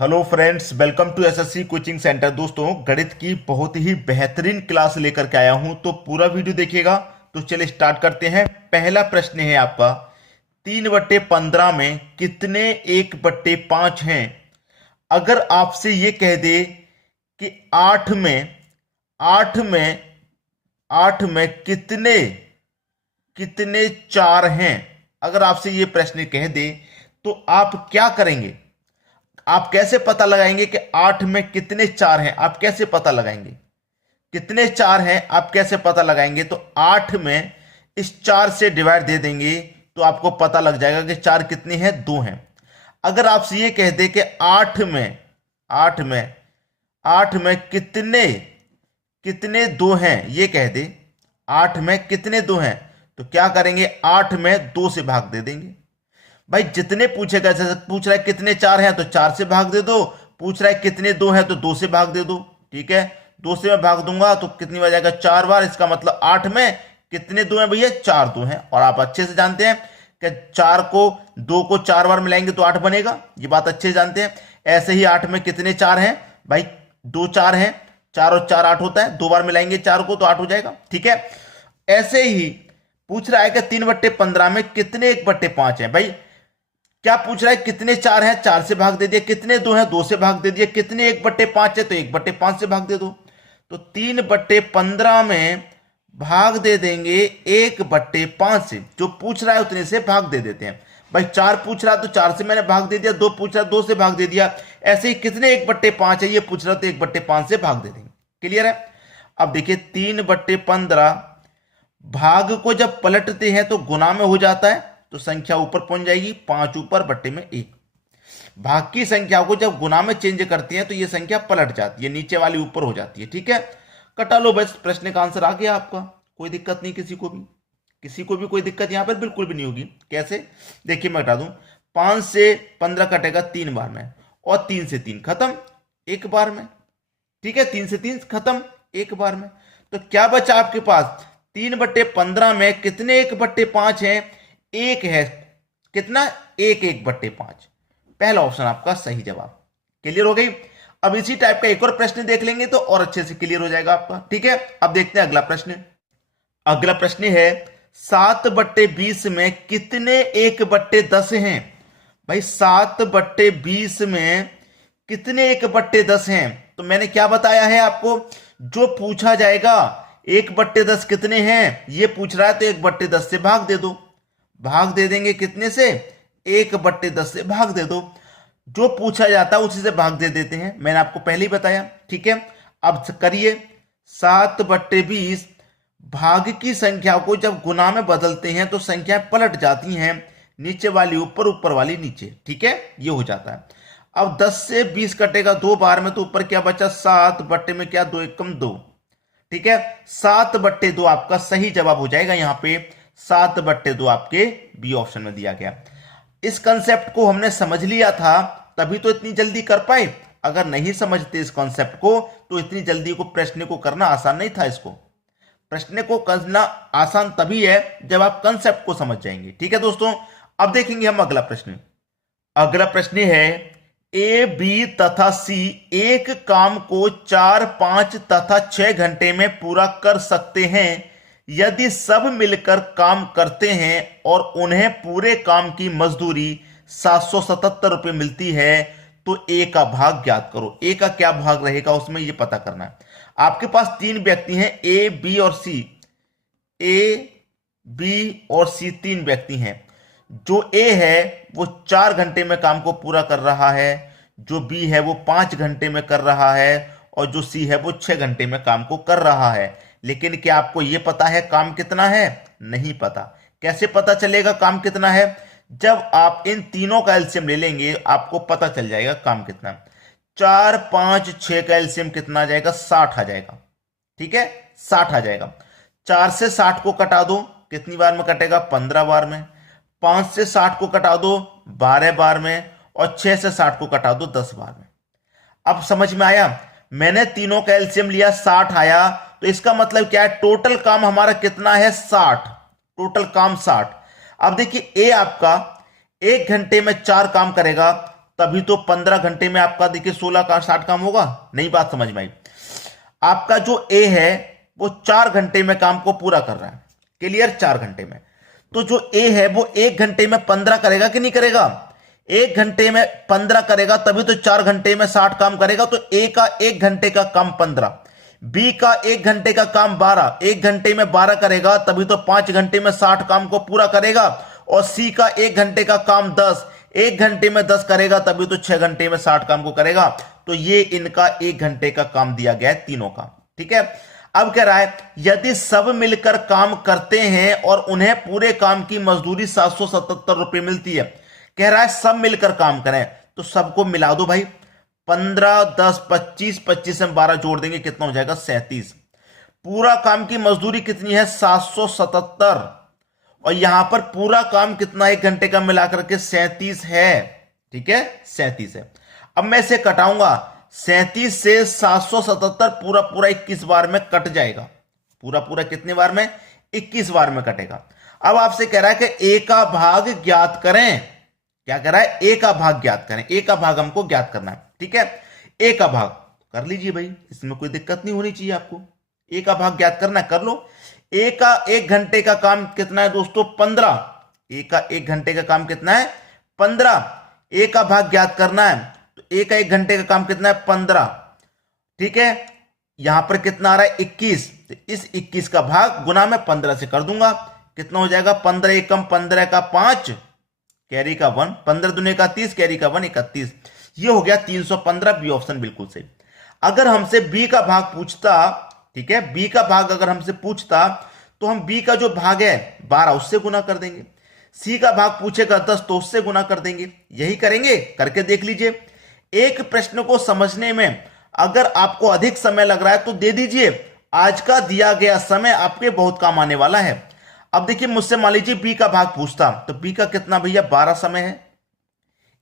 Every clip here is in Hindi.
Hello friends, welcome to SSC coaching centre. दोस्तों, गणित की बहुत ही बेहतरीन क्लास लेकर के आया हूं, तो पूरा वीडियो देखिएगा। तो चलिए स्टार्ट करते हैं। पहला प्रश्न है आपका, 3/15 में कितने 1/5 हैं? अगर आपसे ये कह दे कि आठ में कितने कितने चार हैं, अगर आपसे ये प्रश्न कह दे तो आप क्या करेंगे? आप कैसे पता लगाएंगे कि 8 में कितने चार हैं? आप कैसे पता लगाएंगे कितने चार हैं? आप कैसे पता लगाएंगे? तो 8 में इस 4 से डिवाइड दे देंगे तो आपको पता लग जाएगा कि 4 कितने हैं, 2 हैं। अगर आपसे ये कह दे कि 8 में कितने कितने 2 हैं, ये कह दे 8 में कितने 2 हैं, तो क्या करेंगे? 8 में 2 से भाग दे देंगे। भाई जितने पूछेगा, जैसे पूछ रहा है कितने चार हैं तो 4 से भाग दे दो, पूछ रहा है कितने 2 हैं तो 2 से भाग दे दो। ठीक है, 2 से मैं भाग दूंगा तो कितनी बार जाएगा? 4 बार। इसका मतलब 8 में कितने 2 हैं भैया? 4 2 हैं। और आप अच्छे से जानते हैं कि 2 को 4 बार मिलाएंगे तो 8 बनेगा, ये बात अच्छे से जानते हैं। ऐसे ही 8 में कितने चार हैं भाई? 2 4 हैं, 4 और 4 8 होता है, 2 बार मिलाएंगे 4 को तो 8 हो जाएगा। ठीक है, ऐसे ही पूछ रहा है कि 3/15 में कितने 1/5 हैं। भाई क्या पूछ रहा है? कितने चार हैं, 4 से भाग दे दिया। कितने 2 हैं, 2 से भाग दे दिया। कितने 1/5 है तो 1/5 से भाग दे दो। तो 3/15 में भाग दे देंगे 1/5 से। जो पूछ रहा है उतने से भाग दे देते हैं। भाई 4 पूछ रहा तो 4 से मैंने भाग दे दिया, 2 पूछ रहा 2 से भाग दे दिया। ऐसे ही कितने 1/5 है ये पूछ रहा तो 1/5 से भाग दे देंगे। क्लियर है? अब देखिए 3/15 भाग को जब पलटते हैं तो गुना में हो जाता है, तो संख्या ऊपर पहुंच जाएगी, 5 ऊपर बट्टे में 1। भाग की संख्या को जब गुना में चेंज करते हैं तो ये संख्या पलट जाती है, नीचे वाली ऊपर हो जाती है। ठीक है, कटा लो बस, प्रश्न का आंसर आ गया आपका। कोई दिक्कत नहीं, किसी को भी कोई दिक्कत यहां पर बिल्कुल भी नहीं होगी। कैसे? देखिए मैं बता दूं, 5 से 15 कटेगा 3 बार में, और 3 से 3 खत्म 1 बार में। ठीक है, 3 से 3 खत्म 1 बार में। तो क्या बचा आपके पास? 3/15 में कितने 1/5 हैं? 1 है। कितना? 1/5। पहला ऑप्शन आपका सही जवाब। क्लियर हो गई? अब इसी टाइप का एक और प्रश्न देख लेंगे तो और अच्छे से क्लियर हो जाएगा आपका। ठीक है, अब देखते हैं अगला प्रश्न। अगला प्रश्न है, 7/20 में कितने 1/10 हैं? भाई 7/20 में कितने 1/10 हैं? तो मैंने क्या बताया है आपको, जो पूछा जाएगा 1/10 कितने हैं ये पूछ रहा है तो 1/10 से भाग दे दो। भाग दे देंगे कितने से? 1/10 से भाग दे दो। जो पूछा जाता है उसी से भाग दे देते हैं, मैंने आपको पहले ही बताया। ठीक है, अब करिए। 7/20 भाग की संख्या को जब गुना में बदलते हैं तो संख्याएं पलट जाती हैं, नीचे वाली ऊपर, ऊपर वाली नीचे। ठीक है, ये हो जाता है। अब 10 से 20 कटेगा 2 बार में, तो ऊपर क्या बचा? 7 बट्टे में क्या? 2 एकम 2। ठीक है, 7/2 आपका सही जवाब हो जाएगा। यहां पे 7/2 आपके बी ऑप्शन में दिया गया। इस कंसेप्ट को हमने समझ लिया था, तभी तो इतनी जल्दी कर पाए। अगर नहीं समझते इस कॉन्सेप्ट को तो इतनी जल्दी को प्रश्न को करना आसान नहीं था। इसको प्रश्न को करना आसान तभी है जब आप कंसेप्ट को समझ जाएंगे। ठीक है दोस्तों, अब देखेंगे हम अगला प्रश्न। अगला प्रश्न है, ए, बी तथा सी एक काम को 4 5 तथा 6 घंटे में पूरा कर सकते हैं। यदि सब मिलकर काम करते हैं और उन्हें पूरे काम की मजदूरी 777 रुपये मिलती है, तो ए का भाग ज्ञात करो। ए का क्या भाग रहेगा उसमें, ये पता करना है। आपके पास 3 व्यक्ति हैं, ए, बी और सी। ए, बी और सी 3 व्यक्ति हैं। जो ए है वो 4 घंटे में काम को पूरा कर रहा है, जो बी है वो 5 घंटे में कर रहा है, और जो सी है वो 6 घंटे में काम को कर रहा है। लेकिन क्या आपको यह पता है काम कितना है? नहीं पता। कैसे पता चलेगा काम कितना है? जब आप इन तीनों का एलसीएम ले लेंगे आपको पता चल जाएगा काम कितना। 4 5 6 का एलसीएम कितना आ जाएगा? 60 आ जाएगा। ठीक है, 60 आ जाएगा। 4 से 60 को कटा दो, कितनी बार में कटेगा? 15 बार में। 5 से 60 को कटा दो 12 बार में, और 6 से 60 को कटा दो 10 बार में। अब समझ में आया? मैंने तीनों का एलसीएम लिया, 60 आया, तो इसका मतलब क्या है? टोटल काम हमारा कितना है? 60। टोटल काम 60। अब देखिए ए आपका 1 घंटे में 4 काम करेगा, तभी तो 15 घंटे में आपका देखिए 16 का 60 काम होगा। नई बात समझ में आई। आपका जो ए है वो 4 घंटे में काम को पूरा कर रहा है, क्लियर, 4 घंटे में। तो जो ए है वो 1 घंटे में 15 करेगा कि नहीं करेगा? 1 घंटे में 15 करेगा तभी तो 4 घंटे में 60 काम करेगा। तो ए का 1 घंटे का काम 15, बी का 1 घंटे का काम 12, 1 घंटे में 12 करेगा तभी तो 5 घंटे में 60 काम को पूरा करेगा। और सी का 1 घंटे का काम 10, 1 घंटे में 10 करेगा तभी तो 6 घंटे में 60 काम को करेगा। तो ये इनका 1 घंटे का काम दिया गया है तीनों का, ठीक है। अब कह रहा है यदि सब मिलकर काम करते हैं और उन्हें पूरे काम की मजदूरी 777 रुपए मिलती है। कह रहा है सब मिलकर काम करें, तो सबको मिला दो भाई, 15 10 25, 25 में 12 जोड़ देंगे, कितना हो जाएगा? 37। पूरा काम की मजदूरी कितनी है? 777। और यहां पर पूरा काम कितना 1 घंटे का मिलाकर के 37 है, ठीक है, 37 है। अब मैं इसे कटाऊंगा, 37 से 777 पूरा पूरा 21 बार में कट जाएगा। पूरा पूरा कितने बार में? 21 बार में कटेगा। अब आपसे कह रहा है कि ए का भाग ज्ञात करें। क्या कह रहा है? ए का भाग ज्ञात करें। ए का भाग हमको ज्ञात करना है, ठीक है। ए का भाग कर लीजिए भाई, इसमें कोई दिक्कत नहीं होनी चाहिए आपको। ए का भाग ज्ञात करना है, कर लो। ए का 1 घंटे का काम कितना है दोस्तों? 15। ए का 1 घंटे का काम कितना है? 15। ए का भाग ज्ञात करना है, तो ए का 1 घंटे का काम कितना है? 15, ठीक है। यहां पर कितना आ रहा है? 21। तो इस 21 का भाग गुना में 15 से कर दूंगा, कितना हो जाएगा? 15 एकम 15 का 5, कैरी का 1, 15 दुने का 30, कैरी का 1, 31। ये हो गया 315। बी ऑप्शन बिल्कुल सही। अगर हमसे बी का भाग पूछता, ठीक है, बी का भाग अगर हमसे पूछता तो हम बी का जो भाग है 12 उससे गुना कर देंगे। सी का भाग पूछेगा 10 तो उससे गुना कर देंगे। यही करेंगे, करके देख लीजिए। एक प्रश्न को समझने में अगर आपको अधिक समय लग रहा है तो दे दीजिए, आज का दिया गया समय आपके बहुत काम आने वाला है। अब देखिए मुझसे मान लीजिए बी का भाग पूछता, तो बी का कितना भैया? 12 समय है।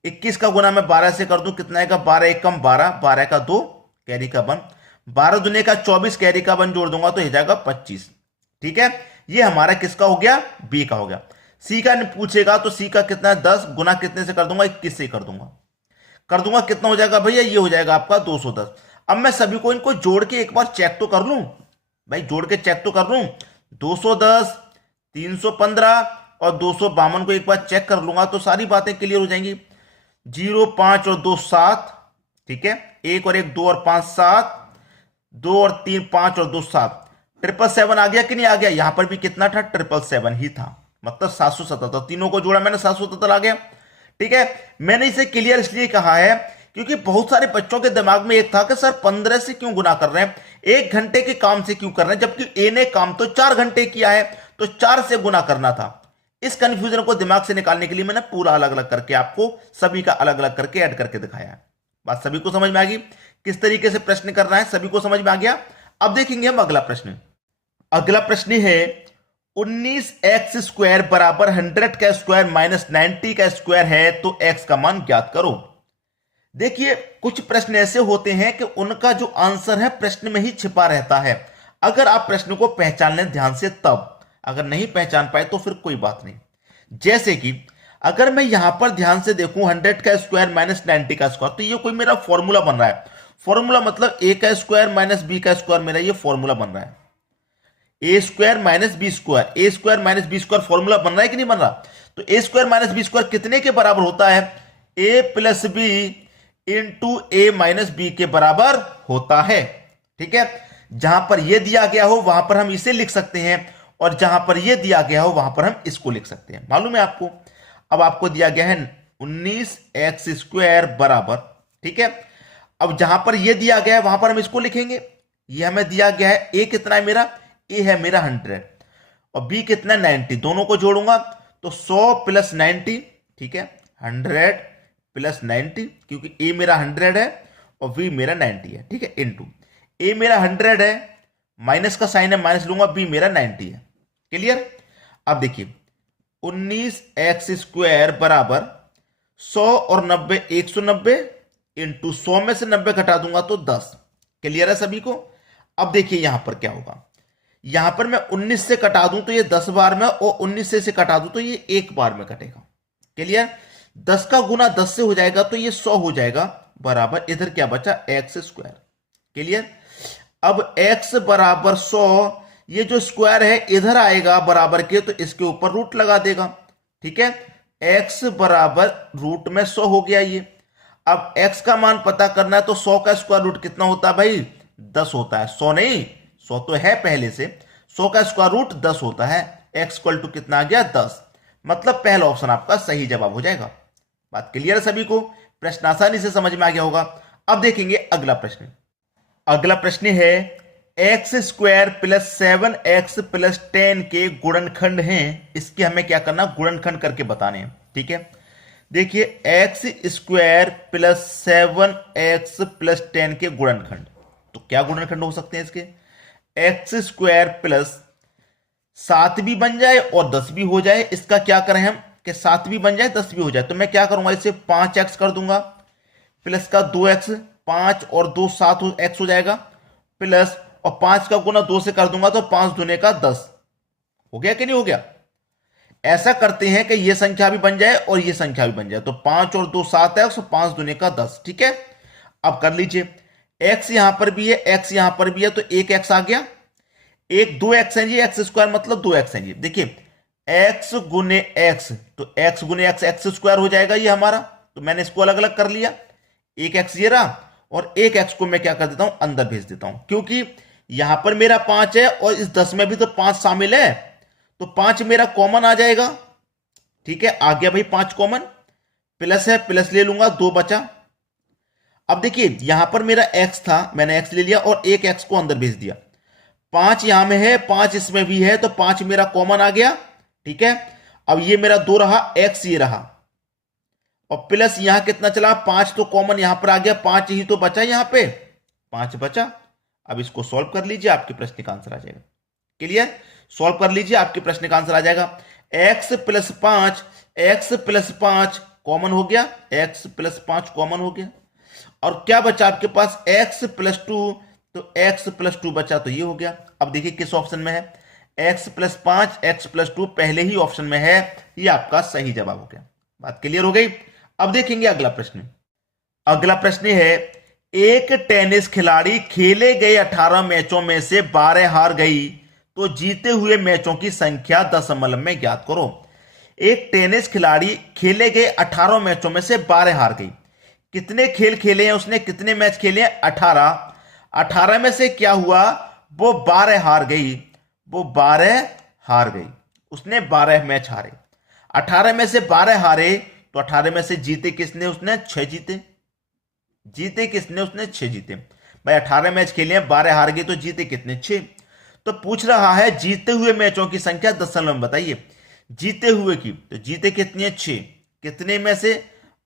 21 का गुना मैं 12 से कर दूं, कितना आएगा? 12 एकम 12, 12 का 2, कैरी का 1, 12 दुने का 24, कैरी का 1 जोड़ दूंगा तो हो जाएगा 25, ठीक है। ये हमारा किसका हो गया? बी का हो गया। सी का पूछेगा तो सी का कितना है? 10 गुना कितने से कर दूंगा? 21 से कर दूंगा, कितना हो जाएगा भैया? ये हो जाएगा आपका 210। अब मैं सभी को इनको जोड़ के एक बार चेक तो कर लूं भाई, जोड़ के चेक तो कर लूं। 210, 315 और 252 को एक बार चेक कर लूंगा तो सारी बातें क्लियर हो जाएंगी। 0 5 और 2 7, ठीक है। 1 और 1 2 और 5 7, 2 और 3 5 और 2 7, 777 आ गया कि नहीं आ गया? यहां पर भी कितना था? 777 ही था, मतलब 777। तीनों को जोड़ा मैंने, 777 आ गया, ठीक है। मैंने इसे क्लियर इसलिए कहा है क्योंकि बहुत सारे बच्चों के दिमाग में एक था कि सर 15 से क्यों गुना कर रहे हैं, 1 घंटे के काम से क्यों कर रहे हैं, जबकि ए ने काम तो 4 घंटे किया है, तो 4 से गुना करना था। इस कंफ्यूजन को दिमाग से निकालने के लिए मैंने पूरा अलग अलग करके आपको सभी का अलग अलग करके ऐड करके दिखाया है। बात सभी को समझ में आ गई? किस तरीके से प्रश्न करना है सभी को समझ में आ गया? अब देखेंगे हम अगला प्रश्न। अगला प्रश्न है 19x² बराबर 100 का स्क्वायर माइनस 90 का स्क्वायर है तो x का मान ज्ञात करो। देखिए कुछ प्रश्न ऐसे होते हैं कि उनका जो आंसर है प्रश्न में ही छिपा रहता है। अगर आप प्रश्न को पहचान लें ध्यान से तब, अगर नहीं पहचान पाए तो फिर कोई बात नहीं। जैसे कि अगर मैं यहां पर ध्यान से देखूं 100 का स्क्वायर माइनस 90 का स्क्वायर, तो ये कोई मेरा फॉर्मूला बन रहा है। फॉर्मूला मतलब a का स्क्वायर माइनस b का स्क्वायर, मेरा ये फॉर्मूला बन रहा है। A square minus b square, a square minus b square formula बन रहा है कि नहीं बन रहा? तो a square minus b square कितने के बराबर होता है? A plus b into a minus b के बराबर होता है, ठीक है। जहां पर यह दिया गया हो वहां पर हम इसे लिख सकते हैं, और जहां पर यह दिया गया हो वहां पर हम इसको लिख सकते हैं। मालूम है आपको? अब आपको दिया गया है 19x² बराबर, ठीक है। अब जहां पर यह दिया गया है वहां पर हम इसको लिखेंगे। यह हमें दिया गया है, ए कितना है मेरा? ए है मेरा 100 और बी कितना है? 90। दोनों को जोड़ूंगा तो 100 प्लस 90, ठीक है, 100 प्लस 90, क्योंकि ए मेरा 100 है और बी मेरा 90 है, ठीक है, इनटू ए मेरा 100 है, माइनस का साइन है माइनस लूंगा, बी मेरा 90 है। क्लियर? अब देखिए 19x² बराबर 100 और 90 190 इंटू 100 में से 90 घटा दूंगा तो 10। क्लियर है सभी को? अब देखिए यहां पर क्या होगा, यहां पर मैं 19 से कटा दूं तो ये 10 बार में, और 19 से कटा दूं तो ये 1 बार में कटेगा। क्लियर? 10 का गुना 10 से हो जाएगा तो ये 100 हो जाएगा, बराबर इधर क्या बचा, एक्स स्क्वायर। क्लियर। अब x बराबर 100, ये जो स्क्वायर है इधर आएगा बराबर के, तो इसके ऊपर रूट लगा देगा। ठीक है, x बराबर रूट में 100 हो गया ये। अब x का मान पता करना है तो 100 का स्क्वायर रूट कितना होता है भाई, 10 होता है। 100 नहीं, 100 तो है पहले से, 100 का स्क्वायर रूट 10 होता है। x इक्वल टू कितना आ गया, 10। मतलब पहला ऑप्शन आपका सही जवाब हो जाएगा। बात क्लियर है सभी को, प्रश्न आसानी से समझ में आ गया होगा। अब देखेंगे अगला प्रश्न। अगला प्रश्न है x square plus 7x plus 10 के गुणनखंड हैं, इसके हमें क्या करना, गुणनखंड करके बताने हैं। ठीक है, देखिए x square plus 7x plus 10 के गुणनखंड, तो क्या गुणनखंड हो सकते हैं इसके, एक्स स्क्वायर प्लस 7 भी बन जाए और 10 भी हो जाए। इसका क्या करें हम कि 7 भी बन जाए 10 भी हो जाए, तो मैं क्या करूंगा, इसे 5x कर दूंगा, प्लस का 2x, 5 और 2 7 x हो जाएगा, प्लस और 5 का गुना 2 से कर दूंगा तो 5 दूने का 10 हो गया कि नहीं हो गया। ऐसा करते हैं कि ये संख्या भी बन जाए और ये संख्या भी बन जाए, तो 5 और 2 7x, 5 दूने का 10। ठीक है, अब कर लीजिए, x यहां पर भी है, x यहां पर भी है, तो एक x आ गया, एक 2x है जी, एक्स स्क्वायर मतलब 2x है जी। देखिए x गुने x, तो x गुने x एक्स स्क्वायर हो जाएगा ये हमारा, तो मैंने इसको अलग अलग कर लिया, एक x ये रहा और एक x को मैं क्या कर देता हूं, अंदर भेज देता हूं, क्योंकि यहां पर मेरा 5 है और इस 10 में भी तो 5 शामिल है, तो 5 मेरा कॉमन आ जाएगा। ठीक है, आ गया भाई 5 कॉमन, प्लस है, प्लस ले लूंगा, 2 बचा। अब देखिए यहां पर मेरा x था, मैंने x ले लिया और एक x को अंदर भेज दिया, 5 यहां में है, 5 इसमें भी है, तो 5 मेरा कॉमन आ गया। ठीक है, अब ये मेरा 2 रहा, x ये रहा, और प्लस यहां कितना चला, 5 तो कॉमन यहां पर आ गया, 5 ही तो बचा यहां पे, 5 बचा। अब इसको सॉल्व कर लीजिए, आपके प्रश्न का आंसर आ जाएगा। क्लियर, सॉल्व कर लीजिए, आपके प्रश्न का आंसर आ जाएगा। x plus 5, x plus 5 common हो गया, x प्लस 5 कॉमन हो गया, और क्या बचा आपके पास, x प्लस 2, तो x प्लस 2 बचा, तो ये हो गया। अब देखिए किस ऑप्शन में है, x प्लस 5, x प्लस 2 पहले ही ऑप्शन में है, ये आपका सही जवाब हो गया। बात क्लियर हो गई। अब देखेंगे अगला प्रश्न। अगला प्रश्न है, एक टेनिस खिलाड़ी खेले गए 18 मैचों में से 12 हार गई, तो जीते हुए मैचों की संख्या दशमलव में ज्ञात करो। एक टेनिस खिलाड़ी खेले गए 18 मैचों में से 12 हार गई, कितने खेल खेले हैं उसने, कितने मैच खेले हैं, 18। 18 में से क्या हुआ, वो 12 हार गई, वो 12 हार गई, उसने 12 मैच हारे। 18 में से 12 हारे, तो 18 में से जीते किसने, उसने 6 जीते। जीते किसने, उसने 6 जीते। भाई 18 मैच खेले हैं, 12 हार गए, तो जीते कितने, 6। तो पूछ रहा है जीते हुए मैचों की संख्या दशमलव में बताइए, जीते हुए की, तो जीते कितनी है, 6, कितने में से,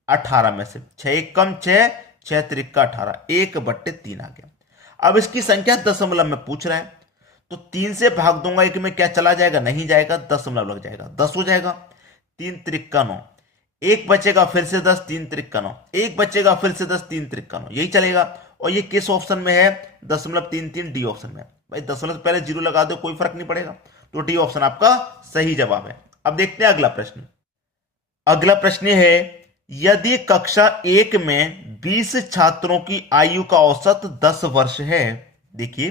18 में से, 6 एक कम 6, 6 त्रिक का 18, 1/3 आ गया। अब इसकी संख्या दशमलव में पूछ रहा है, तो 3 से भाग दूंगा, एक में क्या चला जाएगा, नहीं जाएगा, दशमलव लग जाएगा, 10 हो जाएगा, 3 त्रिक का 9, एक बचेगा फिर से 10, 3 त्रिक का 9, एक बचेगा फिर से 10, 3 त्रिक का 9, यही चलेगा। और ये किस ऑप्शन में है, 0.33 डी ऑप्शन में। भाई दशमलव पहले 0 लगा दो, कोई फर्क नहीं पड़ेगा, तो डी ऑप्शन आपका सही जवाब है। अब देखते हैं अगला प्रश्न। अगला प्रश्न है, यदि कक्षा 1 में 20 छात्रों की आयु का औसत 10 वर्ष है, देखिए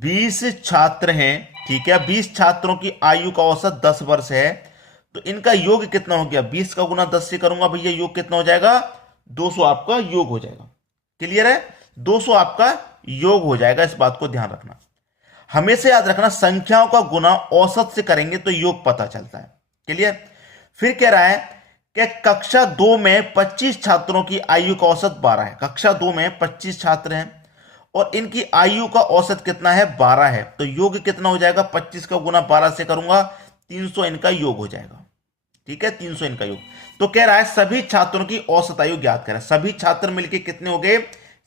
20 छात्र हैं, ठीक है, 20 छात्रों की आयु का औसत 10 वर्ष है, तो इनका योग कितना हो गया, 20 का गुना 10 से करूंगा भैया, योग कितना हो जाएगा, 200 आपका योग हो जाएगा। क्लियर है, 200 आपका योग हो जाएगा, इस बात को ध्यान रखना। हमेशा याद रखना, संख्याओं का गुना औसत से करेंगे तो योग पता चलता है। क्लियर। फिर कह रहा है कि कक्षा 2 में 25 छात्रों की आयु का औसत 12 है। कक्षा 2 में 25 छात्र हैं और इनकी आयु का औसत कितना है, 12 है, तो योग कितना हो जाएगा, 25 का गुना 12 से करूंगा, 300 इनका योग हो जाएगा। ठीक है, 300 इनका योग। तो कह रहा है सभी छात्रों की औसत आयु ज्ञात करें। सभी छात्र मिलके कितने हो गए,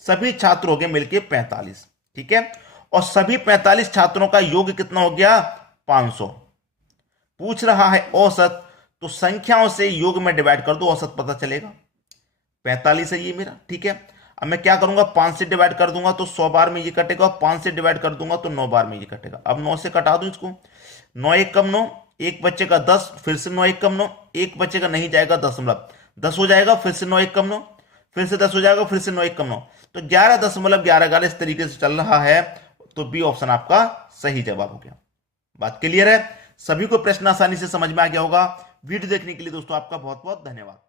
सभी छात्र हो गए मिलके 45। ठीक है, और सभी 45 छात्रों का योग कितना हो गया, 500। पूछ रहा है औसत, तो संख्याओं से योग में डिवाइड कर दो, औसत पता चलेगा। 45 है ये मेरा। ठीक है, अब मैं क्या करूंगा, 5 से डिवाइड कर दूंगा तो 100 बार में ये कटेगा, 5 से डिवाइड कर दूंगा तो 9 बार में ये कटेगा। अब 9 से कटा दूं इसको, 9 एक कम 9, एक बच्चे का 10, फिर से 9 एक कम 9, एक बच्चे का नहीं जाएगा दशमलव, 10 हो जाएगा, फिर से 9 1 कम 9, फिर से 10 हो जाएगा, फिर से 9 1 कम 9, तो 11.11 इस तरीके से चल रहा है। तो बी ऑप्शन आपका सही जवाब हो गया। बात क्लियर है? सभी को प्रश्न आसानी से समझ में आ गया होगा। वीडियो देखने के लिए दोस्तों आपका बहुत बहुत धन्यवाद।